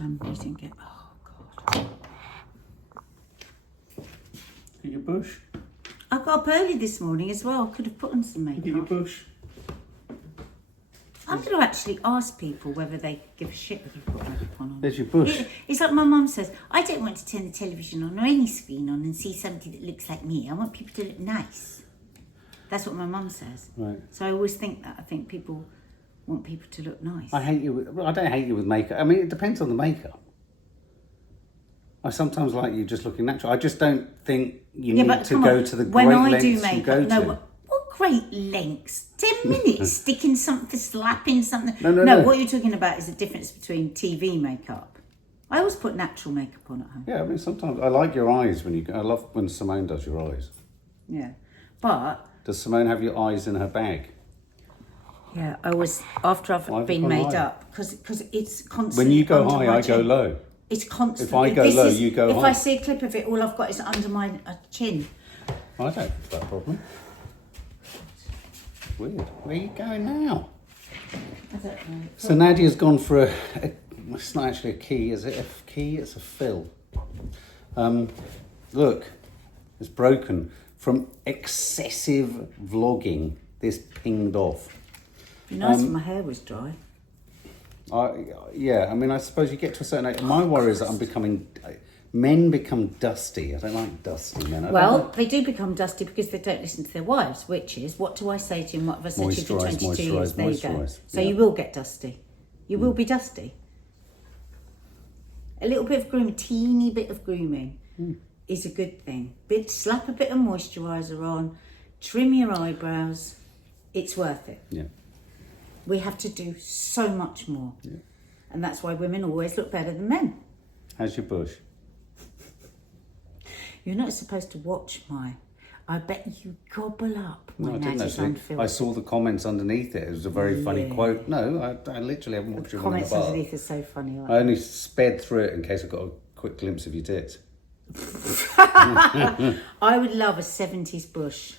done eating it. Oh, God. Get your bush. I got up early this morning as well. I could have put on some makeup. Get your bush. I'm going to actually ask people whether they give a shit if you put makeup on. There's your bush. It's like my mum says, I don't want to turn the television on or any screen on and see somebody that looks like me. I want people to look nice. That's what my mum says. Right. So I always think that. I think people want people to look nice. I don't hate you with makeup. I mean, it depends on the makeup. I sometimes like you just looking natural. I just don't think you need to go to the great lengths you go to. What great lengths? 10 minutes sticking something, slapping something. No. What you're talking about is the difference between TV makeup. I always put natural makeup on at home. Yeah, I mean, sometimes I like your eyes when you. I love when Simone does your eyes. Yeah, but does Simone have your eyes in her bag? Yeah, I was after I've been made up because it's constant. When you go high, I go low. It's constant. If I go low, you go high. If I see a clip of it, all I've got is under my chin. I don't have that problem. Weird. Where are you going now? I don't know. So Nadia's gone for a it's not actually a key, is it? A key? It's a fill. Look, it's broken from excessive vlogging. This pinged off. It'd be nice if my hair was dry. Yeah, I mean, I suppose you get to a certain age. My worry is that men become dusty. I don't like dusty men. They do become dusty because they don't listen to their wives, which is, what do I say to you and what have I said to you for 22 years? There you go. So you will get dusty. You will be dusty. A little bit of grooming, teeny bit of grooming is a good thing. Slap a bit of moisturiser on, trim your eyebrows. It's worth it. Yeah. We have to do so much more. Yeah. And that's why women always look better than men. How's your bush? You're not supposed to watch my... I bet you gobble up my Nadia's unfiltered. I saw the comments underneath it. It was a very funny quote. No, I literally haven't watched it. The comments underneath are so funny. I only sped through it in case I got a quick glimpse of your tits. I would love a 70s bush.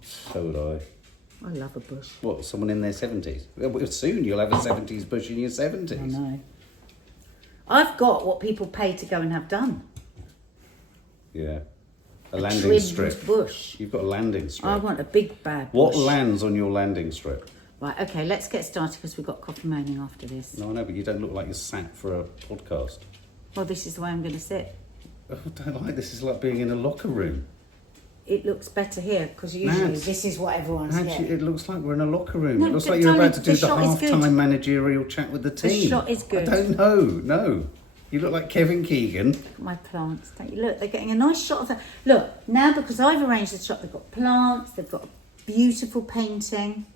So would I. I love a bush. What, someone in their 70s? Well, soon you'll have a 70s bush in your 70s. I know. I've got what people pay to go and have done. Yeah. A landing strip. Bush. You've got a landing strip. I want a big bad bush. What lands on your landing strip? Right, okay, let's get started because we've got coffee moaning after this. No, I know, but you don't look like you're sat for a podcast. Well, this is the way I'm going to sit. Oh, I don't like this. It's like being in a locker room. It looks better here because usually this is what everyone's getting. It looks like we're in a locker room. No, it looks like you're about to do the half-time managerial chat with the team. The shot is good. I don't know. No. You look like Kevin Keegan. Look at my plants. Don't you look? They're getting a nice shot of that. Look, now because I've arranged the shot, they've got plants, they've got a beautiful painting.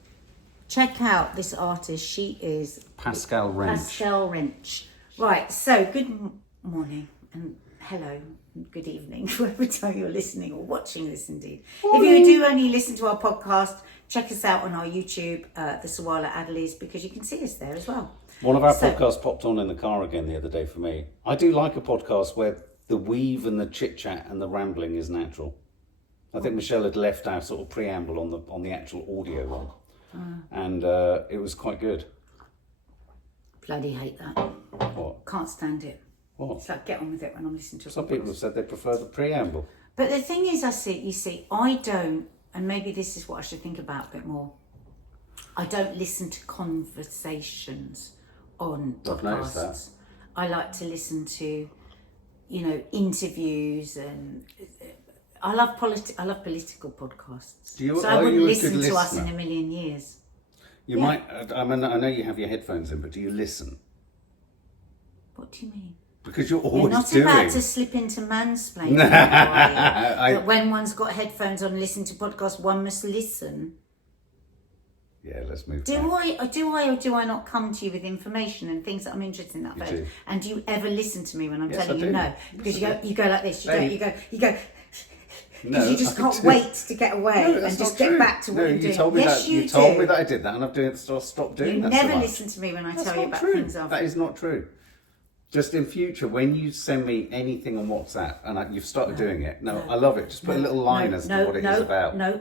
Check out this artist. She is... Pascal Wrench. Right, so good morning and hello. Good evening, whoever time you're listening or watching this indeed. Morning. If you do only listen to our podcast, check us out on our YouTube, the Sawalha-Adderleys, because you can see us there as well. One of our podcasts popped on in the car again the other day for me. I do like a podcast where the weave and the chit-chat and the rambling is natural. I think Michelle had left our sort of preamble on the actual audio one. And it was quite good. Bloody hate that. What? Can't stand it. What? It's like, get on with it when I'm listening to a Some podcast. people have said they prefer the preamble. But the thing is, I don't, and maybe this is what I should think about a bit more. I don't listen to conversations on podcasts. I've noticed that. I like to listen to, interviews, and I love political podcasts. I wouldn't listen to us in a million years. You might. I mean, I know you have your headphones in, but do you listen? What do you mean? Because you're always You're not about to slip into mansplaining. But when one's got headphones on and listen to podcasts, one must listen. Yeah, let's move. Do I or do I not come to you with information and things that I'm interested in that phase? And do you ever listen to me when I'm telling you no? Because you go like this. You go. Because you just can't wait to get away and just get back to what you're doing. Told me you told me that I did that, and I've stopped doing that. You never listen to me when I tell you about things. That is not true. Just in future, when you send me anything on WhatsApp, and you've started doing it, I love it. Just put a little line as to what it is about. No.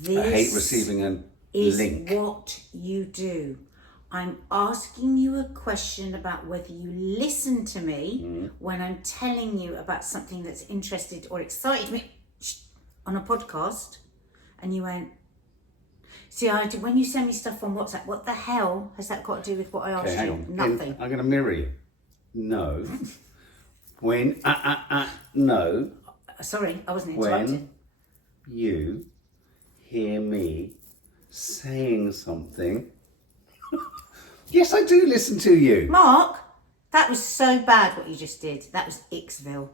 This I hate receiving a link. Is what you do. I'm asking you a question about whether you listen to me when I'm telling you about something that's interested or excited me on a podcast. And you went, see, when you send me stuff on WhatsApp, what the hell has that got to do with what I asked hang you? on. Nothing. I'm going to mirror you. No. When, no. Sorry, I wasn't interrupted. When you hear me saying something. Yes, I do listen to you. Mark, that was so bad what you just did. That was Ixville.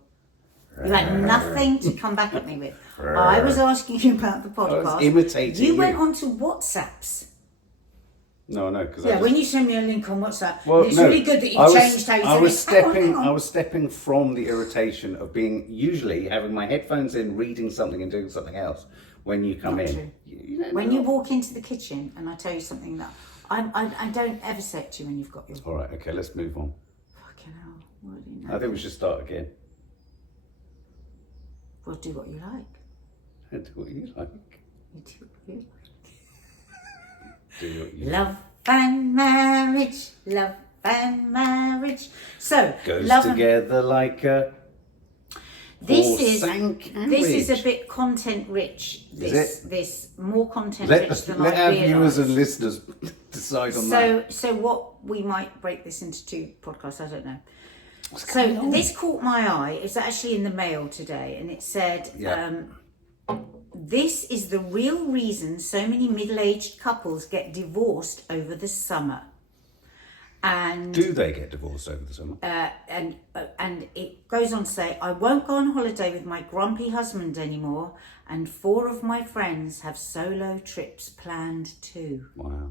You had nothing to come back at me with. I was asking you about the podcast. I was imitating you. You went on to WhatsApps. No, I know. Cause when you send me a link on WhatsApp, it's no, really good that you changed how you said it. I was stepping from the irritation of usually having my headphones in, reading something and doing something else when you come Not in. True. When you walk into the kitchen and I tell you something that I don't ever say it to you when you've got your... All right, okay, let's move on. Fucking hell. What do you know? I think we should start again. Well, do what you like. Do what you like. You do what you like. Do what you Love and marriage, love and marriage. So, goes love together like a this is a bit content rich. This more content rich than I our realised. viewers and listeners decide on that. So what we might break this into 2 podcasts. I don't know. So this caught my eye. It's actually in the mail today, and it said, "This is the real reason so many middle-aged couples get divorced over the summer." And do they get divorced over the summer? And it goes on to say, "I won't go on holiday with my grumpy husband anymore, and 4 of my friends have solo trips planned too." Wow.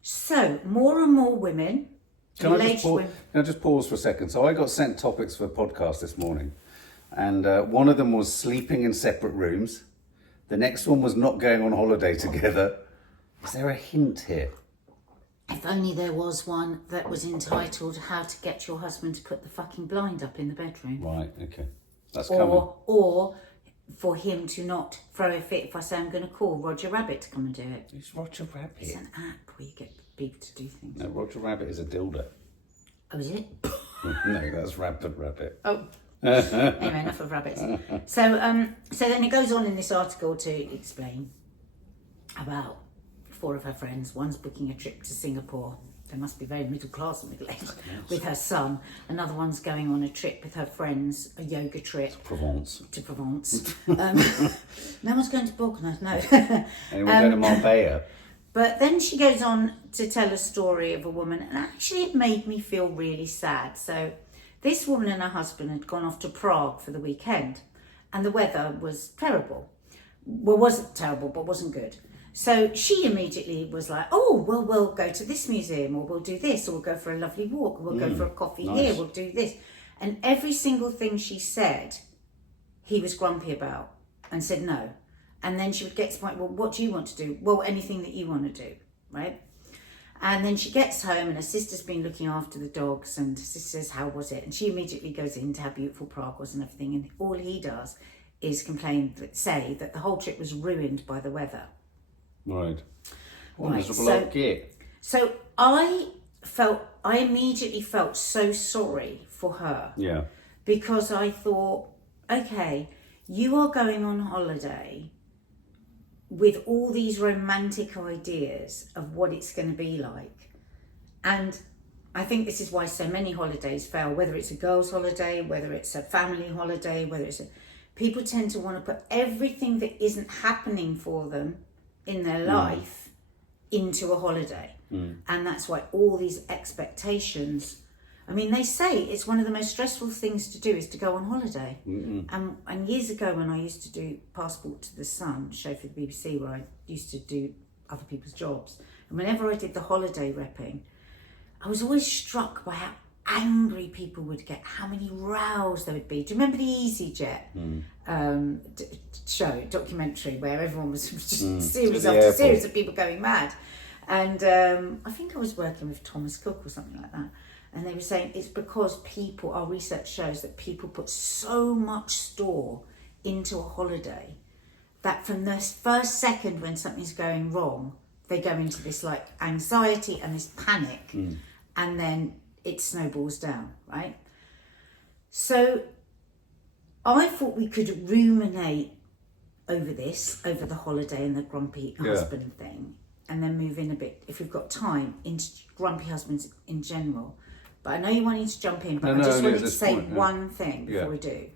So more and more women. Can I just pause for a second? So I got sent topics for a podcast this morning, and one of them was sleeping in separate rooms. The next one was not going on holiday together. Is there a hint here? If only there was one that was entitled "How to Get Your Husband to Put the Fucking Blind Up in the Bedroom." Right, okay. That's coming. Or for him to not throw a fit if I say I'm going to call Roger Rabbit to come and do it. Who's Roger Rabbit? It's an app where you get people to do things. No, Roger Rabbit is a dildo. Oh, is it? No, that's Rabbit. Oh. Anyway, enough of rabbits. So then it goes on in this article to explain about 4 of her friends. One's booking a trip to Singapore. They must be very middle class and middle-aged with her son. Another one's going on a trip with her friends, a yoga trip. To Provence. No one's going to Bournemouth, no. Anyone going to Marbella? But then she goes on to tell a story of a woman, and actually it made me feel really sad. So this woman and her husband had gone off to Prague for the weekend, and the weather was terrible. Well, wasn't terrible, but wasn't good. So she immediately was like, "Oh, well, we'll go to this museum, or we'll do this, or we'll go for a lovely walk, or we'll go for a coffee here, we'll do this." And every single thing she said, he was grumpy about and said no. And then she would get to the point, "Well, what do you want to do?" "Well, anything that you want to do," right? And then she gets home, and her sister's been looking after the dogs, and her sister says, "How was it?" And she immediately goes into how beautiful Prague was and everything. And all he does is say that the whole trip was ruined by the weather. Right. What Right, miserable old git. So I immediately felt so sorry for her. Yeah. Because I thought, okay, you are going on holiday with all these romantic ideas of what it's going to be like. And I think this is why so many holidays fail, whether it's a girls' holiday, whether it's a family holiday, people tend to want to put everything that isn't happening for them in their life into a holiday. And that's why all these expectations, I mean, they say it's one of the most stressful things to do is to go on holiday. And years ago when I used to do Passport to the Sun, show for the BBC where I used to do other people's jobs, and whenever I did the holiday repping, I was always struck by how angry people would get, how many rows there would be. Do you remember the EasyJet documentary where everyone was just series after series of people going mad? And I think I was working with Thomas Cook or something like that. And they were saying it's because our research shows that people put so much store into a holiday that from the first second when something's going wrong, they go into this like anxiety and this panic, and then it snowballs down, right? So I thought we could ruminate over the holiday and the grumpy husband thing, and then move in a bit, if we've got time, into grumpy husbands in general. But I know you wanted to jump in, but I just wanted to say one thing before we do,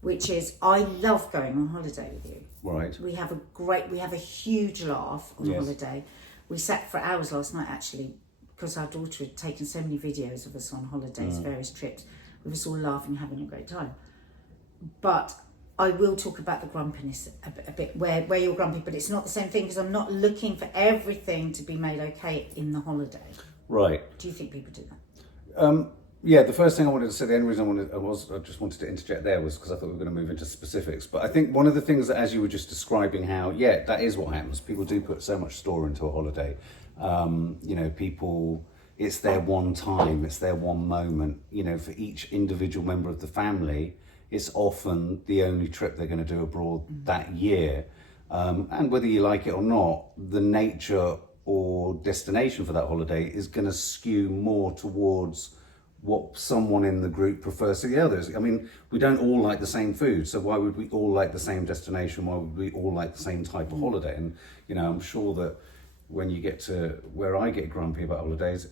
which is I love going on holiday with you. Right. We have a huge laugh on holiday. We sat for hours last night actually, because our daughter had taken so many videos of us on holidays, various trips, with us all laughing, having a great time. But I will talk about the grumpiness a bit, where you're grumpy, but it's not the same thing, because I'm not looking for everything to be made okay in the holiday. Right. Do you think people do that? Yeah, the first thing I wanted to say, the only reason I just wanted to interject there was because I thought we were going to move into specifics. But I think one of the things that, as you were just describing how, that is what happens. People do put so much store into a holiday. People, it's their one time, it's their one moment. For each individual member of the family, it's often the only trip they're going to do abroad that year. And whether you like it or not, the nature or destination for that holiday is going to skew more towards what someone in the group prefers to the others. I mean, we don't all like the same food, so why would we all like the same destination? Why would we all like the same type of holiday? And, I'm sure that when you get to where I get grumpy about holidays,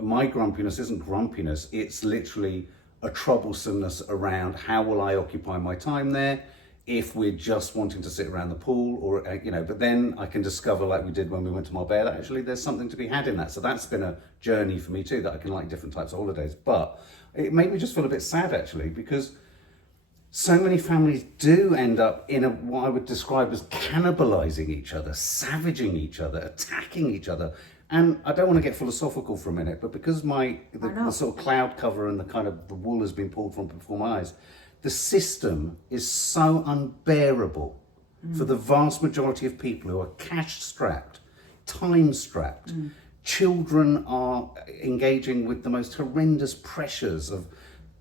my grumpiness isn't grumpiness, it's literally a troublesomeness around how will I occupy my time there, if we're just wanting to sit around the pool, or but then I can discover, like we did when we went to Marbella, that actually there's something to be had in that. So that's been a journey for me too, that I can like different types of holidays. But it made me just feel a bit sad actually, because so many families do end up in what I would describe as cannibalizing each other, savaging each other, attacking each other. And I don't want to get philosophical for a minute, but because the sort of cloud cover and the wool has been pulled from before my eyes, the system is so unbearable for the vast majority of people who are cash strapped, time strapped. Children are engaging with the most horrendous pressures of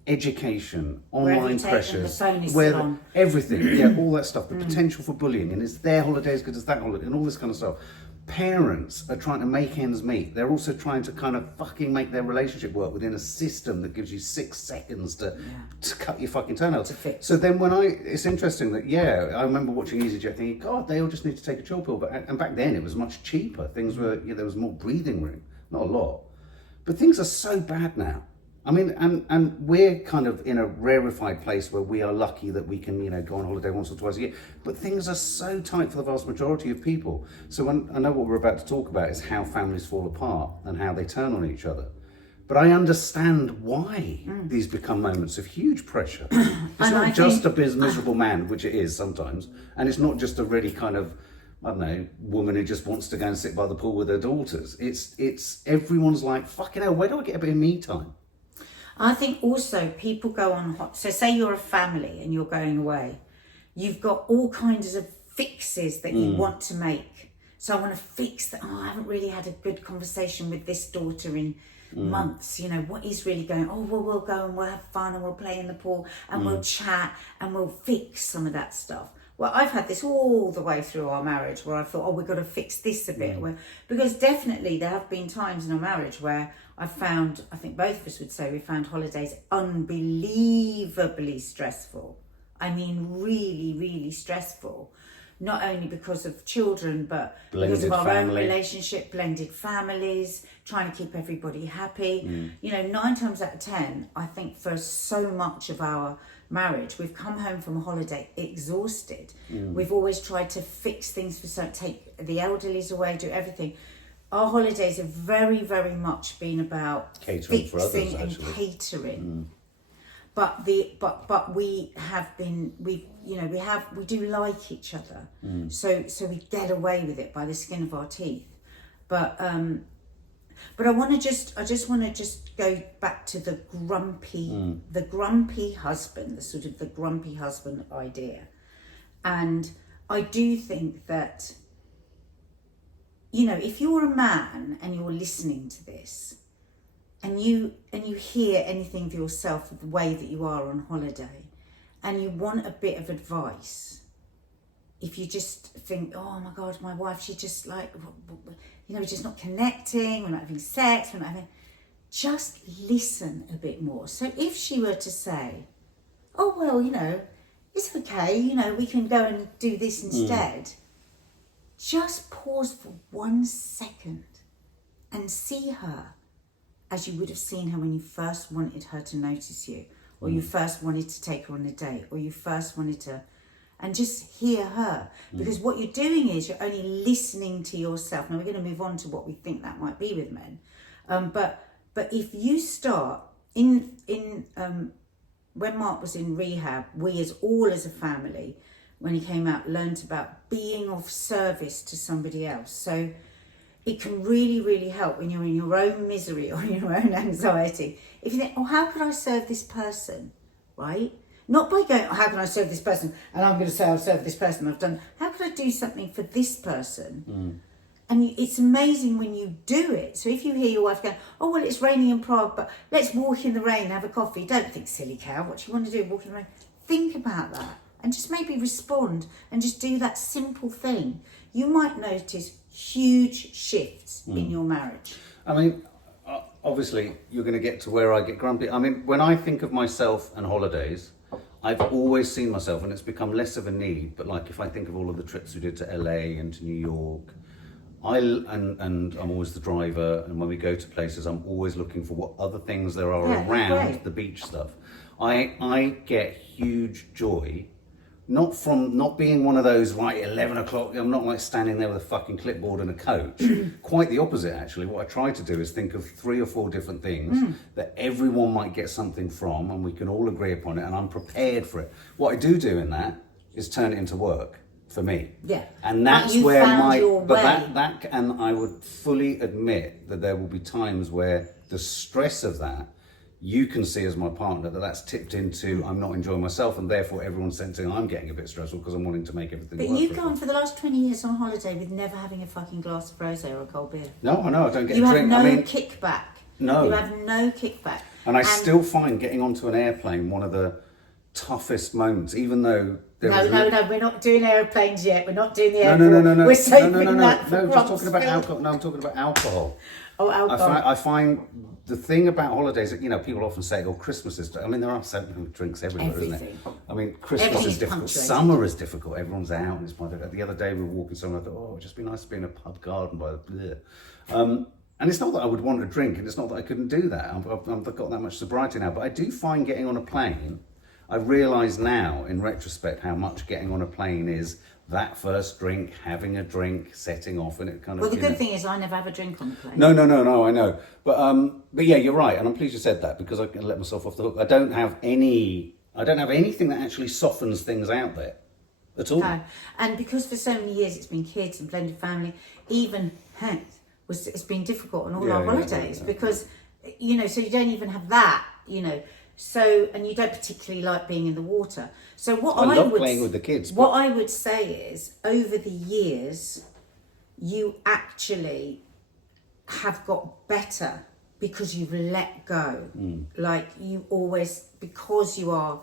education, online pressures, everything, all that stuff, the potential for bullying, and is their holiday as good as that holiday, and all this kind of stuff. Parents are trying to make ends meet. They're also trying to kind of fucking make their relationship work within a system that gives you 6 seconds to cut your fucking toenails. So then it's interesting that, I remember watching EasyJet thinking, God, they all just need to take a chill pill. And back then it was much cheaper. Things were, there was more breathing room, not a lot. But things are so bad now. I mean, and we're kind of in a rarefied place where we are lucky that we can, go on holiday once or twice a year. But things are so tight for the vast majority of people. So I know what we're about to talk about is how families fall apart and how they turn on each other. But I understand why these become moments of huge pressure. It's not just a miserable man, which it is sometimes. And it's not just a really kind of, I don't know, woman who just wants to go and sit by the pool with her daughters. It's everyone's like, fucking hell, where do I get a bit of me time? I think also people go on, so say you're a family and you're going away, you've got all kinds of fixes that you want to make. So I want to fix that, I haven't really had a good conversation with this daughter in months, what is really going on? Well, we'll go and we'll have fun and we'll play in the pool and we'll chat and we'll fix some of that stuff. Well, I've had this all the way through our marriage where I thought, we've got to fix this a bit. Because definitely there have been times in our marriage where I think both of us would say we found holidays unbelievably stressful. I mean, really, really stressful. Not only because of children, but because of our own relationship, blended families, trying to keep everybody happy. 9 times out of 10, I think for so much of our marriage, we've come home from a holiday exhausted. We've always tried to fix things take the elderlies away, do everything. Our holidays have very, very much been about catering fixing for others, and catering. But we have been, we do like each other. So we get away with it by the skin of our teeth. But I just want to go back to the grumpy husband, the grumpy husband idea. And I do think that, if you're a man and you're listening to this, and you hear anything of yourself of the way that you are on holiday, and you want a bit of advice, if you just think, oh my God, my wife, she just like, we're just not connecting, we're not having sex, we're not having, just listen a bit more. So if she were to say, oh, well, it's okay, we can go and do this instead. Just pause for 1 second and see her as you would have seen her when you first wanted her to notice you, or you first wanted to take her on a date, or you first wanted to, and just hear her. Because what you're doing is you're only listening to yourself. Now we're going to move on to what we think that might be with men. But if you start when Mark was in rehab, we as a family, when he came out, learned about being of service to somebody else. So it can really, really help when you're in your own misery or your own anxiety. If you think, oh, how could I serve this person, right? Not by going, oh, how can I serve this person? And I'm going to say I'll serve this person. I've done, how could I do something for this person? And it's amazing when you do it. So if you hear your wife go, oh, well, it's raining in Prague, but let's walk in the rain, have a coffee. Don't think, silly cow, what do you want to do, walk in the rain? Think about that and just maybe respond and just do that simple thing. You might notice huge shifts in your marriage. I mean, obviously, you're going to get to where I get grumpy. I mean, when I think of myself and holidays, I've always seen myself, and it's become less of a need, but like if I think of all of the trips we did to LA and to New York, and I'm always the driver, and when we go to places, I'm always looking for what other things there are around the beach stuff. I get huge joy, not being one of those, right, 11 o'clock, I'm not like standing there with a fucking clipboard and a coach. Quite the opposite, actually. What I try to do is think of 3 or 4 different things that everyone might get something from, and we can all agree upon it, and I'm prepared for it. What I do in that is turn it into work. For me, and that's where and I would fully admit that there will be times where the stress of that, you can see as my partner that's tipped into I'm not enjoying myself, and therefore everyone's sensing I'm getting a bit stressful because I'm wanting to make everything work. But you've gone for the last 20 years on holiday with never having a fucking glass of rosé or a cold beer. No, I know, I don't get a drink. You have no kickback. No. You have no kickback. And I still find getting onto an airplane one of the toughest moments, even though No, we're not doing aeroplanes yet. We're not doing the airport. No. We're saving that for just talking about alcohol. No, I'm talking about alcohol. Oh, alcohol. I find the thing about holidays that, people often say, oh, Christmas is, I mean, there are so many drinks everywhere, isn't it? I mean, Christmas is difficult. Punctuated. Summer is difficult. Everyone's out. And it's the other day we were walking somewhere, I thought, oh, it'd just be nice to be in a pub garden by the bleh. And it's not that I would want a drink, and it's not that I couldn't do that. I've got that much sobriety now. But I do find getting on a plane, I realise now, in retrospect, how much getting on a plane is that first drink, having a drink, setting off, and it kind of... Well, the good thing is I never have a drink on the plane. No, I know. But yeah, you're right, and I'm pleased you said that, because I can let myself off the hook. I don't have anything that actually softens things out there at all. No, and because for so many years it's been kids and blended family, even it's been difficult on all our holidays because, so you don't even have that, So, and you don't particularly like being in the water. So I love playing with the kids. What I would say is, over the years, you actually have got better because you've let go. Like you always, because you are,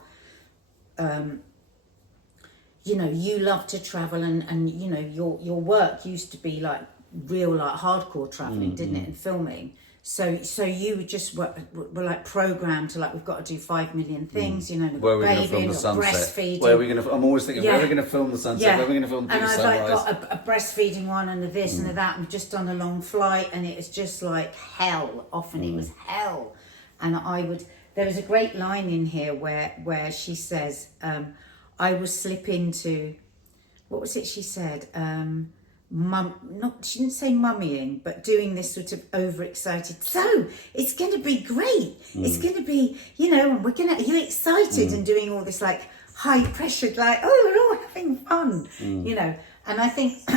you love to travel and your work used to be like real, like hardcore traveling, didn't it? And filming. So you just were like programmed to we've got to do 5 million things, Where are we going to film the sunset? Breastfeeding. Where are we going to? I'm always thinking, where are we going to film the sunset? Where are we going to film the sunrise? And I've got a breastfeeding one and a this and a that, and just on a long flight, and it was just like hell. Often it was hell, and there was a great line in here where she says, I will slip into, what was it she said? She didn't say mummying, but doing this sort of overexcited. So it's going to be great. It's going to be, you're excited and doing all this like high pressured, like, oh, we're all having fun, And I think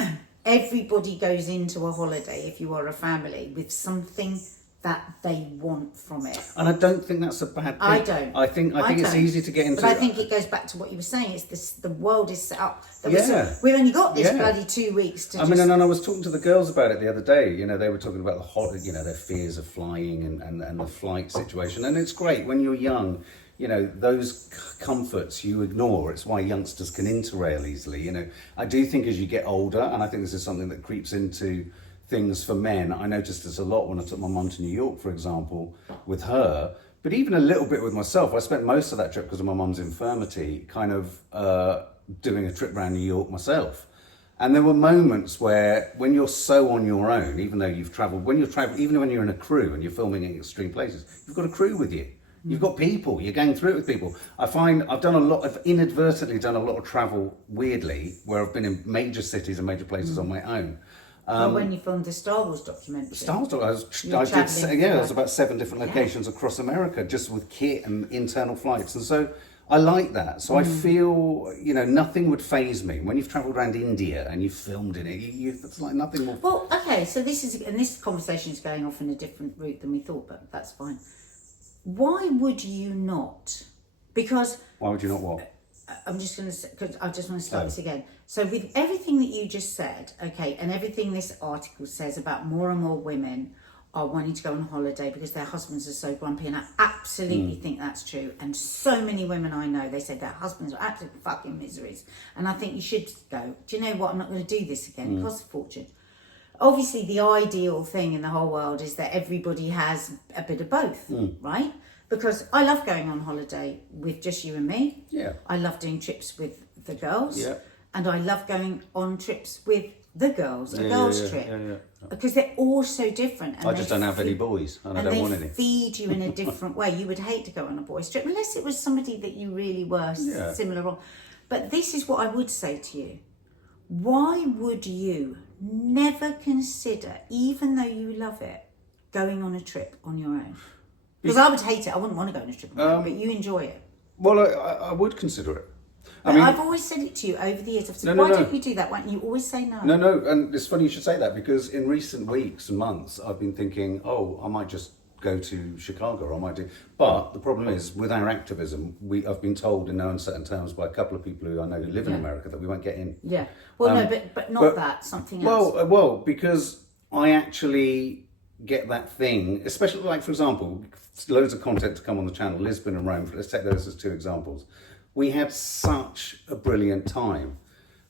everybody goes into a holiday, if you are a family, with something that they want from it. And I don't think that's a bad thing. I don't. I think it's easy to get into. But I think it goes back to what you were saying. It's this: the world is set up. We've only got this bloody 2 weeks to. And I was talking to the girls about it the other day. They were talking about their fears of flying and the flight situation. And it's great when you're young. those comforts you ignore. It's why youngsters can interrail easily. I do think as you get older, and I think this is something that creeps into things for men. I noticed this a lot when I took my mum to New York, for example, with her, but even a little bit with myself. I spent most of that trip because of my mum's infirmity, kind of doing a trip around New York myself. And there were moments where, when you're so on your own, even though you've travelled, even when you're in a crew and you're filming in extreme places, you've got a crew with you. You've got people, you're going through it with people. I find I've inadvertently done a lot of travel, weirdly, where I've been in major cities and major places on my own. Well, when you filmed the Star Wars documentary. Star Wars, it was about 7 different locations across America, just with kit and internal flights. And so I like that. So I feel, nothing would faze me. When you've travelled around India and you've filmed in it, it's like nothing more. Well, okay, so this conversation is going off in a different route than we thought, but that's fine. Why would you not? Because... Why would you not what? I'm just going to say, because I just want to start this again. So with everything that you just said, okay, and everything this article says about more and more women are wanting to go on holiday because their husbands are so grumpy, and I absolutely think that's true. And so many women I know, they said their husbands are absolute fucking miseries. And I think you should go, do you know what, I'm not going to do this again. It costs a fortune. Obviously, the ideal thing in the whole world is that everybody has a bit of both, right? Because I love going on holiday with just you and me. Yeah. I love doing trips with the girls. Yeah. And I love going on trips with the girls, a girls' trip. Yeah. Because they're all so different. And I just don't have any boys, and I don't want any. They feed you in a different way. You would hate to go on a boys' trip, unless it was somebody that you really were similar on. But this is what I would say to you. Why would you never consider, even though you love it, going on a trip on your own? Because I would hate it. I wouldn't want to go on a trip on my own, but you enjoy it. Well, I would consider it. I've always said it to you over the years. I've said, why don't you do that? Why don't you always say no? No, and it's funny you should say that, because in recent weeks and months, I've been thinking, I might just go to Chicago, or I might do. But the problem is, with our activism, I've been told in no uncertain terms by a couple of people who I know who live in America that we won't get in. Yeah. Well, no, but not that. Something else. Well, because I actually get that thing, especially, like, for example, loads of content to come on the channel, Lisbon and Rome. Let's take those as 2 examples. We had such a brilliant time.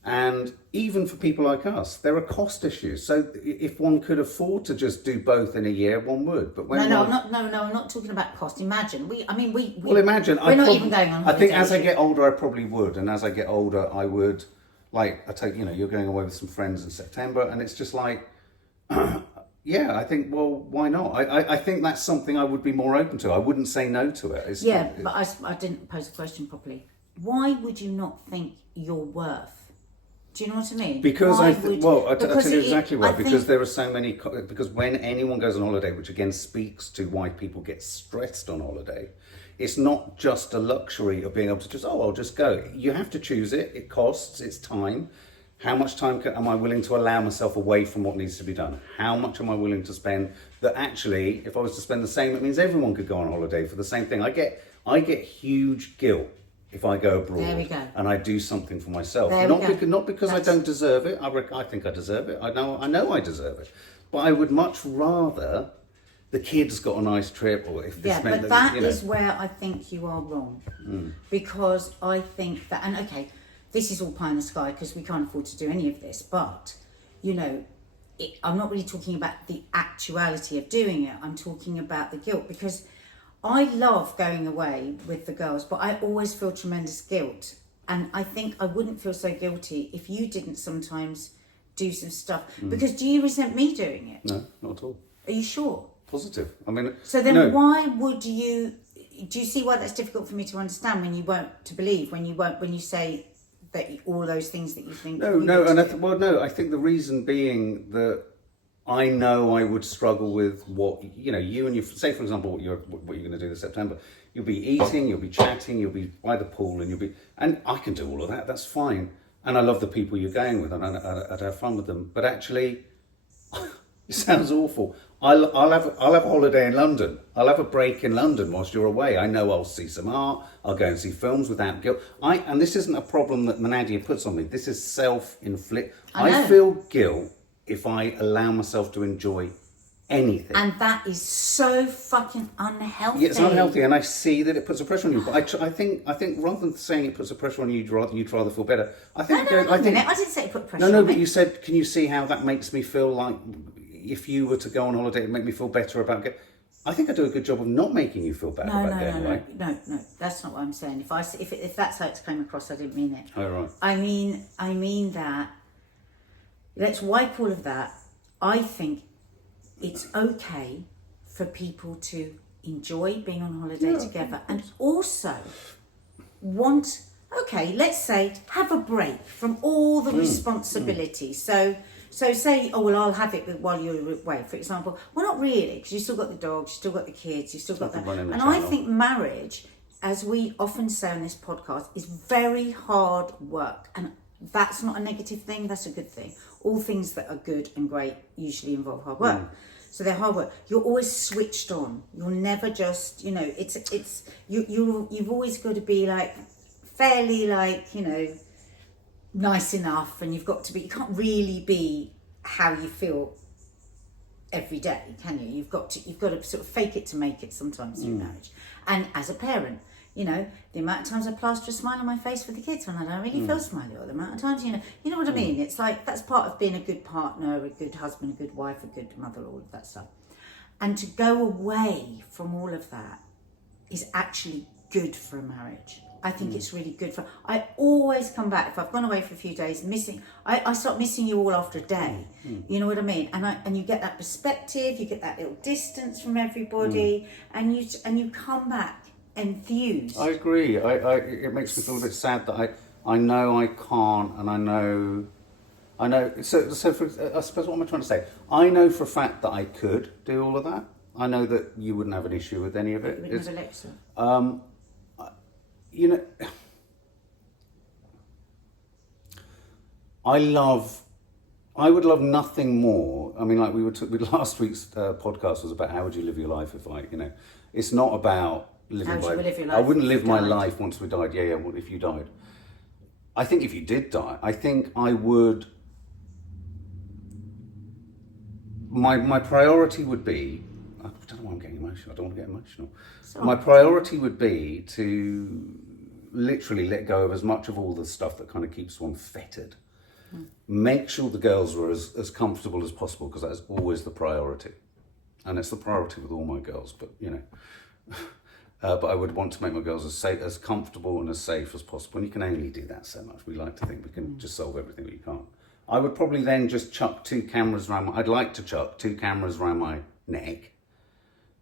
And even for people like us, there are cost issues. So if one could afford to just do both in a year, one would. But when I'm not talking about cost. Imagine imagine. We're not even going on holiday. I think as I get older, I probably would, and as I get older, I would. Like, you're going away with some friends in September, and it's just like, yeah, I think, well, why not? I think that's something I would be more open to. I wouldn't say no to it. But I didn't pose the question properly. Why would you not think you're worth? Do you know what I mean? Because I'll tell you exactly why. Because there are so many. Because when anyone goes on holiday, which again speaks to why people get stressed on holiday, it's not just a luxury of being able to just, I'll just go. You have to choose it. It costs. It's time. How much time am I willing to allow myself away from what needs to be done? How much am I willing to spend? That actually, if I was to spend the same, it means everyone could go on holiday for the same thing. I get huge guilt if I go abroad and I do something for myself. Not because I don't deserve it. I think I deserve it. I know I deserve it. But I would much rather the kids got a nice trip, or if this meant that is where I think you are wrong. Because I think that, and okay, this is all pie in the sky because we can't afford to do any of this, but I'm not really talking about the actuality of doing it. I'm talking about the guilt, because I love going away with the girls, but I always feel tremendous guilt. And I think I wouldn't feel so guilty if you didn't sometimes do some stuff. Because do you resent me doing it? No, not at all. Are you sure? Positive. I mean, so then why would you? Do you see why that's difficult for me to understand when you say that all those things that you think? I think the reason being that I know I would struggle with what you and your, say for example what you're going to do this September. You'll be eating, you'll be chatting, you'll be by the pool, and I can do all of that. That's fine, and I love the people you're going with, and I'd have fun with them. But actually, it sounds awful. I'll have a holiday in London. I'll have a break in London whilst you're away. I know I'll see some art. I'll go and see films without guilt. And this isn't a problem that Manadia puts on me. This is self-inflict. I feel guilt if I allow myself to enjoy anything. And that is so fucking unhealthy. Yeah, it's unhealthy, and I see that it puts a pressure on you. But I think rather than saying it puts a pressure on you, you'd rather feel better. I think I didn't say it put pressure on No, me. but you said, can you see how that makes me feel like if you were to go on holiday, it'd make me feel better about it? I think I do a good job of not making you feel bad about getting away. No, that's not what I'm saying. If that's how it came across, I didn't mean it. Oh, right. I mean that. Let's wipe all of that. I think it's okay for people to enjoy being on holiday together and also want, okay, let's say, have a break from all the responsibility. So say, oh, well, I'll have it while you're away, for example. Well, not really, because you've still got the dogs, you've still got the kids, you've still got that. And I think marriage, as we often say on this podcast, is very hard work. And that's not a negative thing, that's a good thing. All things that are good and great usually involve hard work. So they're hard work. You're always switched on. You're never just, you've always got to be like fairly nice enough, and you can't really be how you feel every day, can you? You've got to sort of fake it to make it sometimes through marriage. And as a parent, the amount of times I plaster a smile on my face for the kids when I don't really feel smiley, or the amount of times, you know what I mean? It's like, that's part of being a good partner, a good husband, a good wife, a good mother, all of that stuff. And to go away from all of that is actually good for a marriage. I think it's really good I always come back, if I've gone away for a few days, I start missing you all after a day. You know what I mean? And you get that perspective, you get that little distance from everybody, and you come back enthused. I agree. It makes me feel a bit sad that I know I can't, and I know. So I suppose what am I trying to say? I know for a fact that I could do all of that. I know that you wouldn't have an issue with any of it. You wouldn't have Alexa. I would love nothing more. I mean, like last week's podcast was about how would you live your life if it's not about living How would you live your life I wouldn't if live you my died? life once we died. Yeah, well, if you died. I think if you did die, I think I would. My priority would be. I don't know why I'm getting emotional. I don't want to get emotional. My priority would be to literally let go of as much of all the stuff that kind of keeps one fettered. Make sure the girls were as comfortable as possible, because that is always the priority. And it's the priority with all my girls, but but I would want to make my girls as comfortable and as safe as possible. And you can only do that so much. We like to think we can just solve everything, but you can't. I would probably then just chuck 2 cameras around I'd like to chuck 2 cameras around my neck,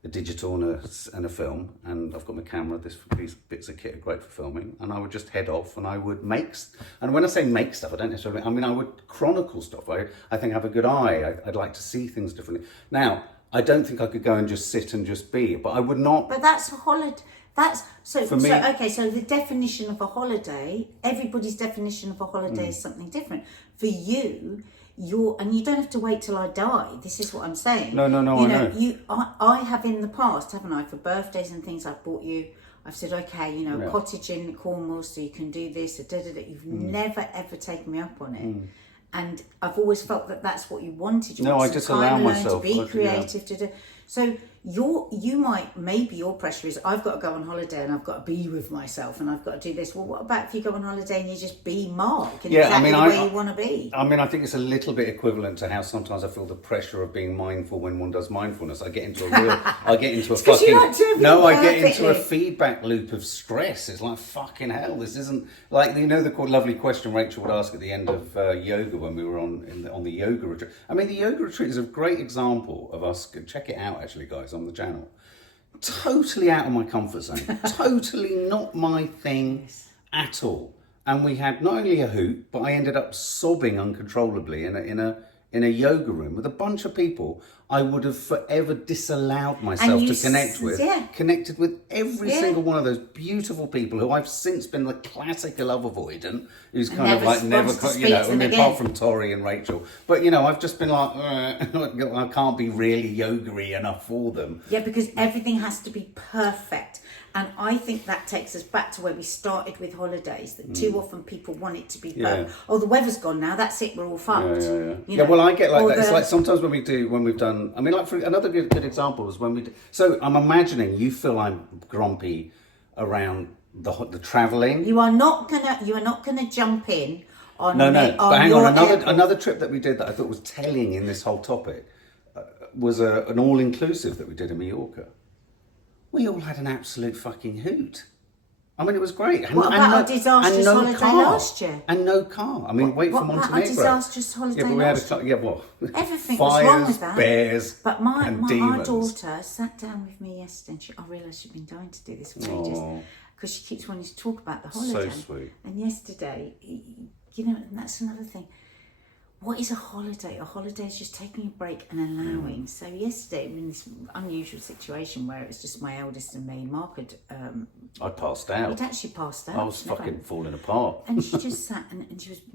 a digital and a film, and I've got my camera. These bits of kit are great for filming, and I would just head off and I would and when I say make stuff, I don't necessarily, I mean, I would chronicle stuff. I think I have a good eye. I'd like to see things differently. Now, I don't think I could go and just sit and just be, but I would not. But that's a holiday. For me, so the definition of a holiday, everybody's definition of a holiday is something different. For you, and you don't have to wait till I die. This is what I'm saying. No, I know. I have in the past, haven't I, for birthdays and things, I've bought you. I've said, okay, cottage in Cornwall, so you can do this. You've never ever taken me up on it. And I've always felt that that's what you wanted. I just allow myself to be creative, to do. So maybe your pressure is, I've got to go on holiday and I've got to be with myself and I've got to do this. Well, what about if you go on holiday and you just be Mark and exactly the way you want to be? I mean, I think it's a little bit equivalent to how sometimes I feel the pressure of being mindful when one does mindfulness. I get into a feedback loop of stress. It's like, fucking hell, this isn't like, the lovely question Rachel would ask at the end of yoga when we were on the yoga retreat. I mean, the yoga retreat is a great example of us. Check it out, actually, guys, on the channel. Totally out of my comfort zone. Totally not my thing at all. And we had not only a hoot, but I ended up sobbing uncontrollably in a yoga room with a bunch of people I would have forever disallowed myself to connect with. Connected with every single one of those beautiful people who I've since been the classic love avoidant, who's kind of like never, apart from Tori and Rachel. But I've just been like, I can't be really yoga-y enough for them. Yeah, because everything has to be perfect. And I think that takes us back to where we started with holidays, that too often people want it to be perfect. Oh, the weather's gone now, that's it, we're all fucked. Well, I get like that. It's like sometimes when we've done I mean, like for another good example was when so I'm imagining you feel I'm grumpy around the travelling. You are not gonna jump in on No, but hang on. airport. Another trip that we did that I thought was telling in this whole topic was an all-inclusive that we did in Mallorca. We all had an absolute fucking hoot. I mean, it was great. And, What about our disastrous holiday last year? And no car. I mean, wait for What Montenegro. about our disastrous holiday Yeah, but we last had what? Everything Fires, was wrong with that. bears, But and our demons. daughter sat down with me yesterday, and I realised she'd been dying to do this for ages because she keeps wanting to talk about the holiday. So sweet. And yesterday, you know, and that's another thing. What is a holiday? A holiday is just taking a break and allowing. So yesterday, in this unusual situation where it was just my eldest and me, Mark had... I passed out. He'd actually passed out. I was fucking falling apart. And she just sat and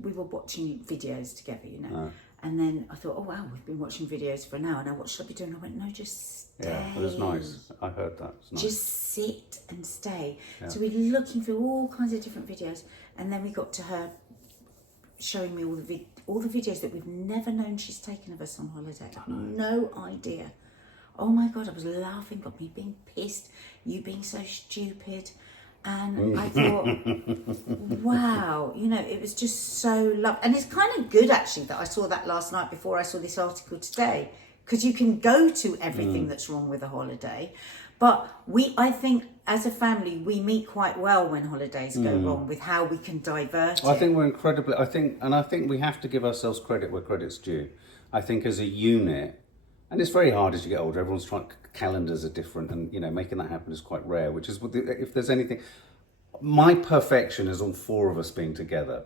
we were watching videos together, you know. And then I thought, oh wow, we've been watching videos for an hour now. What should I be doing? I went, no, just stay. Yeah, it was nice. I heard that. It was nice. Just sit and stay. Yeah. So we're looking through all kinds of different videos, and then we got to her showing me all the videos that we've never known she's taken of us on holiday. I had no idea. Oh my God, I was laughing, got me being pissed, you being so stupid. And I thought, wow, you know, it was just so lovely. And it's kind of good, actually, that I saw that last night before I saw this article today, because you can go to everything that's wrong with a holiday. But I think, as a family, we meet quite well when holidays go wrong with how we can divert it. I think we're incredibly... I think we have to give ourselves credit where credit's due. I think as a unit, and it's very hard as you get older, everyone's trying... Calendars are different, and, you know, making that happen is quite rare, which is, if there's anything... My perfection is all four of us being together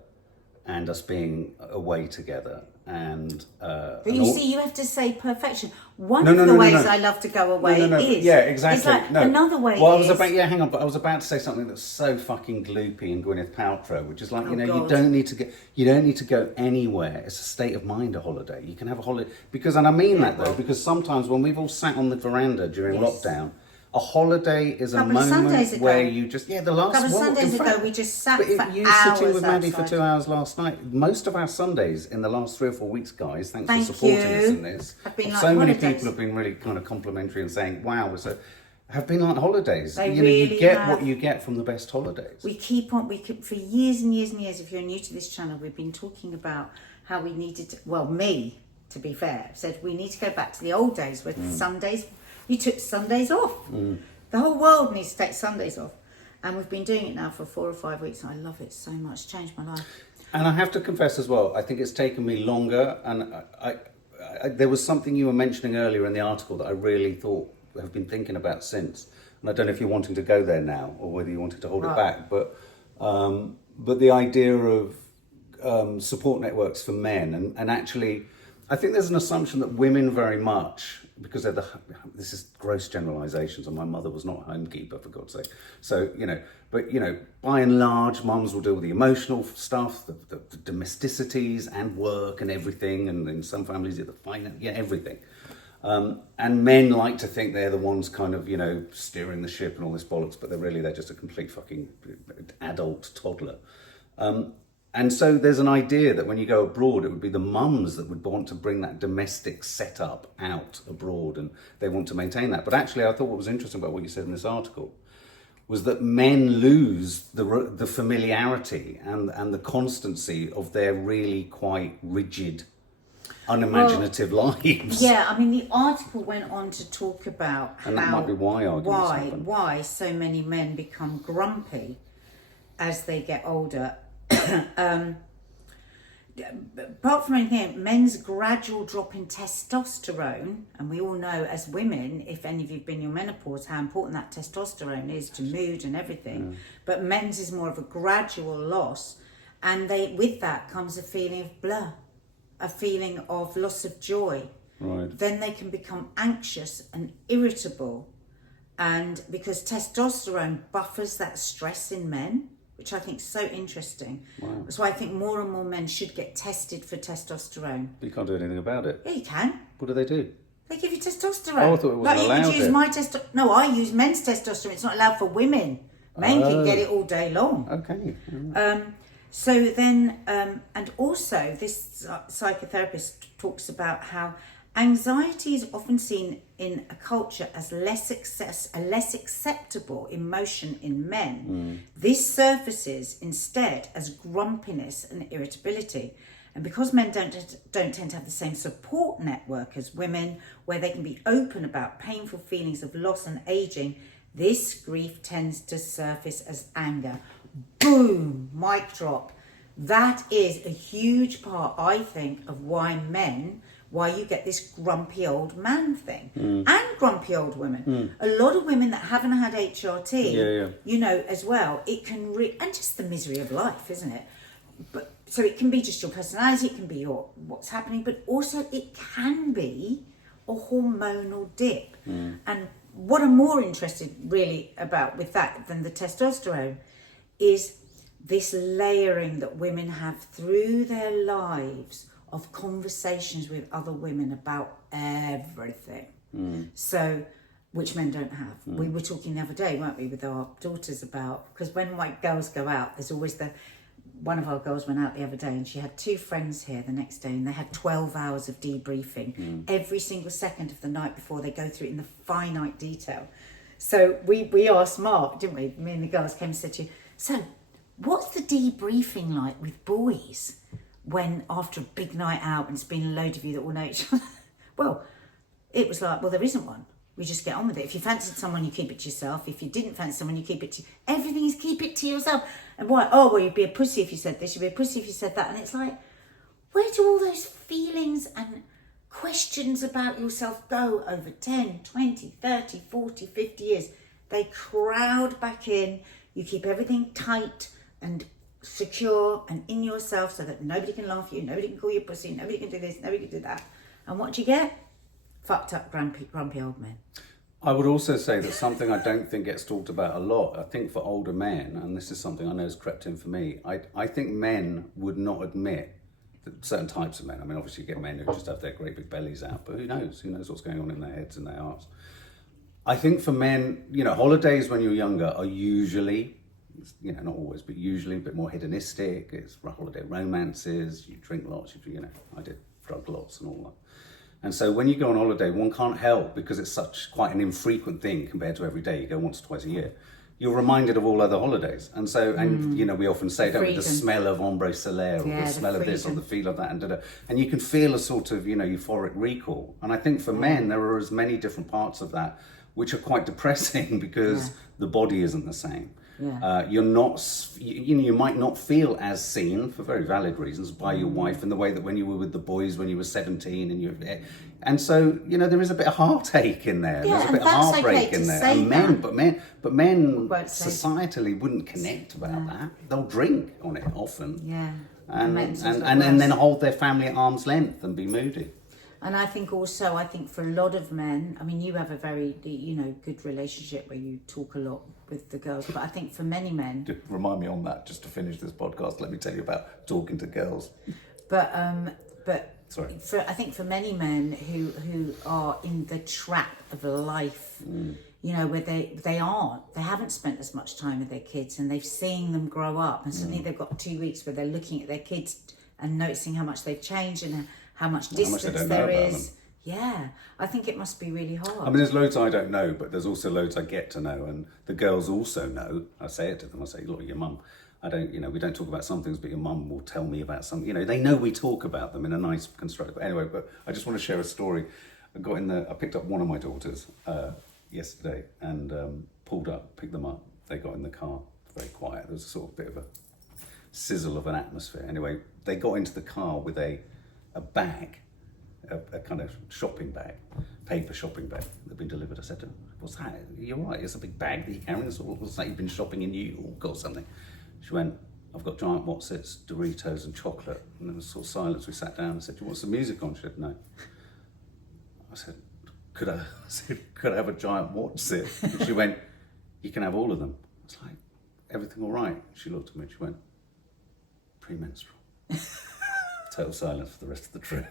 and us being away together. And but you see, you have to say perfection. One of the ways I love to go away is... Yeah, exactly. It's like another way Well, is... hang on, but I was about to say something that's so fucking gloopy and Gwyneth Paltrow, which is like, you know, God. you don't need to go anywhere. It's a state of mind, a holiday. You can have a holiday... And I mean that, though, because sometimes when we've all sat on the veranda during lockdown... A holiday is a moment where you just... Yeah, the last one. A couple of Sundays ago, we just sat for hours. You sitting with Maddie for 2 hours last night. Most of our Sundays in the last 3 or 4 weeks, guys, thanks for supporting us in this. So many people have been really kind of complimentary and saying, wow, have been like holidays. They you really know, you get have. what you get from the best holidays. We keep on, for years and years and years, if you're new to this channel, we've been talking about how we needed to, well, me, to be fair, said we need to go back to the old days where Sundays, you took Sundays off. The whole world needs to take Sundays off. And we've been doing it now for 4 or 5 weeks, and I love it so much. It's changed my life. And I have to confess as well, I think it's taken me longer. And I there was something you were mentioning earlier in the article that I really thought, have been thinking about since. And I don't know if you're wanting to go there now or whether you wanted to hold it back. But the idea of support networks for men. And actually, I think there's an assumption that women very much... because this is gross generalisations, and my mother was not a homekeeper, for God's sake. So, you know, but, you know, by and large, mums will deal with the emotional stuff, the domesticities and work and everything, and in some families, the finance, everything. And men like to think they're the ones kind of, you know, steering the ship and all this bollocks, but they're just a complete fucking adult toddler. And so there's an idea that when you go abroad, it would be the mums that would want to bring that domestic setup out abroad, and they want to maintain that. But actually, I thought what was interesting about what you said in this article was that men lose the familiarity and the constancy of their really quite rigid, unimaginative lives. Yeah, I mean, the article went on to talk about that might be why so many men become grumpy as they get older. Apart from anything, men's gradual drop in testosterone, and we all know as women, if any of you've been in your menopause, how important that testosterone is to mood and everything. But men's is more of a gradual loss, and with that comes a feeling of blur, a feeling of loss of joy. Right. Then they can become anxious and irritable, and because testosterone buffers that stress in men, which I think is so interesting. Wow. That's why I think more and more men should get tested for testosterone. But you can't do anything about it. Yeah, you can. What do they do? They give you testosterone. Oh, I thought it wasn't allowed. You could use my testosterone. No, I use men's testosterone. It's not allowed for women. Men can get it all day long. Okay. So then, and also this psychotherapist talks about how Anxiety is often seen in a culture as a less acceptable emotion in men. This surfaces instead as grumpiness and irritability. And because men don't tend to have the same support network as women, where they can be open about painful feelings of loss and aging, this grief tends to surface as anger. Boom, mic drop. That is a huge part, I think, of why you get this grumpy old man thing. And grumpy old women. A lot of women that haven't had HRT, you know, as well, it can and just the misery of life, isn't it? But so it can be just your personality, it can be what's happening, but also it can be a hormonal dip. And what I'm more interested really about with that than the testosterone is this layering that women have through their lives of conversations with other women about everything. So, which men don't have. We were talking the other day, weren't we, with our daughters about, because when my girls go out, there's always one of our girls went out the other day and she had 2 friends here the next day and they had 12 hours of debriefing every single second of the night before they go through it in the finite detail. So we asked Mark, didn't we? Me and the girls came and said to you, so what's the debriefing like with boys when after a big night out and it's been a load of you that all know each other? Well, it was like, well, there isn't one. We just get on with it. If you fancied someone, you keep it to yourself. If you didn't fancy someone, you keep it to... Everything is keep it to yourself. And why? Oh, well, you'd be a pussy if you said this. You'd be a pussy if you said that. And it's like, where do all those feelings and questions about yourself go over 10, 20, 30, 40, 50 years? They crowd back in. You keep everything tight and secure and in yourself so that nobody can laugh at you, nobody can call you a pussy, nobody can do this, nobody can do that. And what do you get? Fucked up grumpy old men. I would also say that something I don't think gets talked about a lot, I think for older men, and this is something I know has crept in for me, I think men would not admit that certain types of men, I mean obviously you get men who just have their great big bellies out, but who knows what's going on in their heads and their hearts. I think for men, holidays when you're younger are usually, not always, but usually a bit more hedonistic. It's holiday romances, you drink lots, I did drug lots and all that. And so when you go on holiday, one can't help, because it's quite an infrequent thing compared to every day. You go once or twice a year. You're reminded of all other holidays. And so, we often say, don't we, the smell of ombre solaire, or the smell of this, or the feel of that, and you can feel a sort of, euphoric recall. And I think for men, there are as many different parts of that, which are quite depressing because the body isn't the same. You're not, you might not feel as seen for very valid reasons by your wife in the way that when you were with the boys when you were 17 and so there is a bit of heartache in there. There's a bit of heartbreak in there. And men societally wouldn't connect about that. They'll drink on it often. And then hold their family at arm's length and be moody. And I think for a lot of men, I mean, you have a very, good relationship where you talk a lot with the girls, but I think for many men... Remind me on that, just to finish this podcast, let me tell you about talking to girls. But sorry. I think for many men who are in the trap of life, where they haven't spent as much time with their kids and they've seen them grow up, and suddenly they've got 2 weeks where they're looking at their kids and noticing how much they've changed and how much distance there is. Yeah, I think it must be really hard. I mean, there's loads I don't know, but there's also loads I get to know, and the girls also know. I say it to them. I say, look, your mum, we don't talk about some things, but your mum will tell me about some. They know we talk about them in a nice, constructive. Anyway, but I just want to share a story. I picked up one of my daughters yesterday and picked them up. They got in the car, very quiet. There was a sort of bit of a sizzle of an atmosphere. Anyway, they got into the car with a bag. A kind of shopping bag, paper shopping bag that had been delivered. I said to her, what's that? You're right, it's a big bag that you're carrying. What's that, you've been shopping in New York or something? She went, I've got giant Wotsits, Doritos and chocolate. And there was sort of silence. We sat down and said, do you want some music on? She said, no. I said, could I have a giant Wotsit? And she went, you can have all of them. I was like, everything all right? She looked at me and she went, premenstrual. Total silence for the rest of the trip.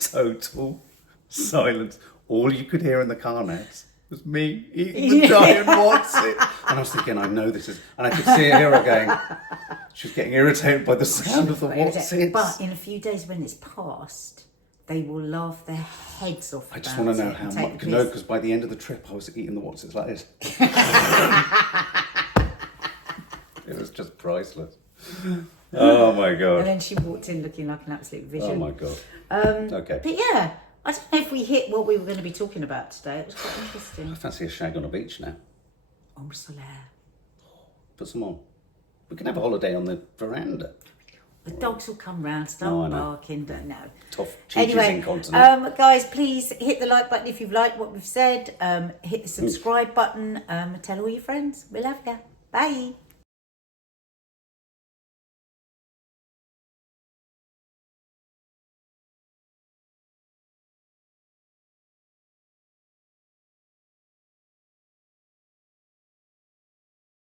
Total silence. All you could hear in the car next was me eating the giant Wotsit. And I was thinking, I know this is... And I could see her going, she was getting irritated by the sound of the Wotsit. But in a few days when it's passed, They will laugh their heads off. I just want to know how much. No, because by the end of the trip, I was eating the what's-its like this. It was just priceless. Oh my God. And then she walked in looking like an absolute vision. Oh my God. Okay. But yeah, I don't know if we hit what we were going to be talking about today. It was quite interesting. I fancy a shag on a beach now. Ombre solaire. Put some on. We can have a holiday on the veranda. The dogs will come round, start barking, don't know. Tough, Anyway, incontinent. guys, please hit the like button if you've liked what we've said. Hit the subscribe button. Tell all your friends. We love you. Bye.